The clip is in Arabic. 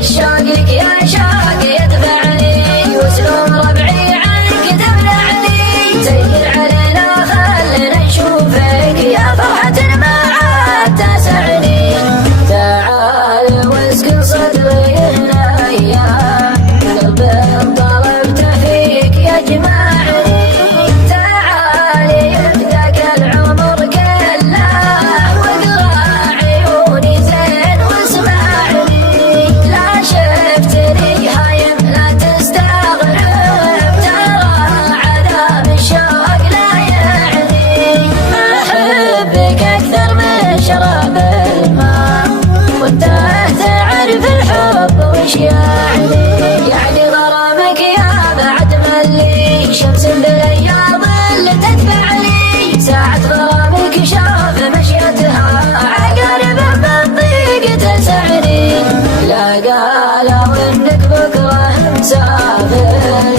شوقك يا شوق يتبعني واسلوب ربعي عنك تمنعني سير علينا خلنا نشوفك يا فرحة ما عاد تسعني تعال واسكن صدري هنا يا قلبي طلبت فيك يجمعني تعالي يبداك العمر كله واقرا عيوني زين واسمعني شفتني هايم لا تستغرب ترى عذاب الشوق لا يعني أحبك أكثر من شراب الماء وأنت تعرف الحب وش يعني غرامك يا بعد ملي شمس بالأيام اللي تتبعني ساعة غرامك شوف مشيتها عقارب بالضيق تسعني لا قالوا انك بكره مسافر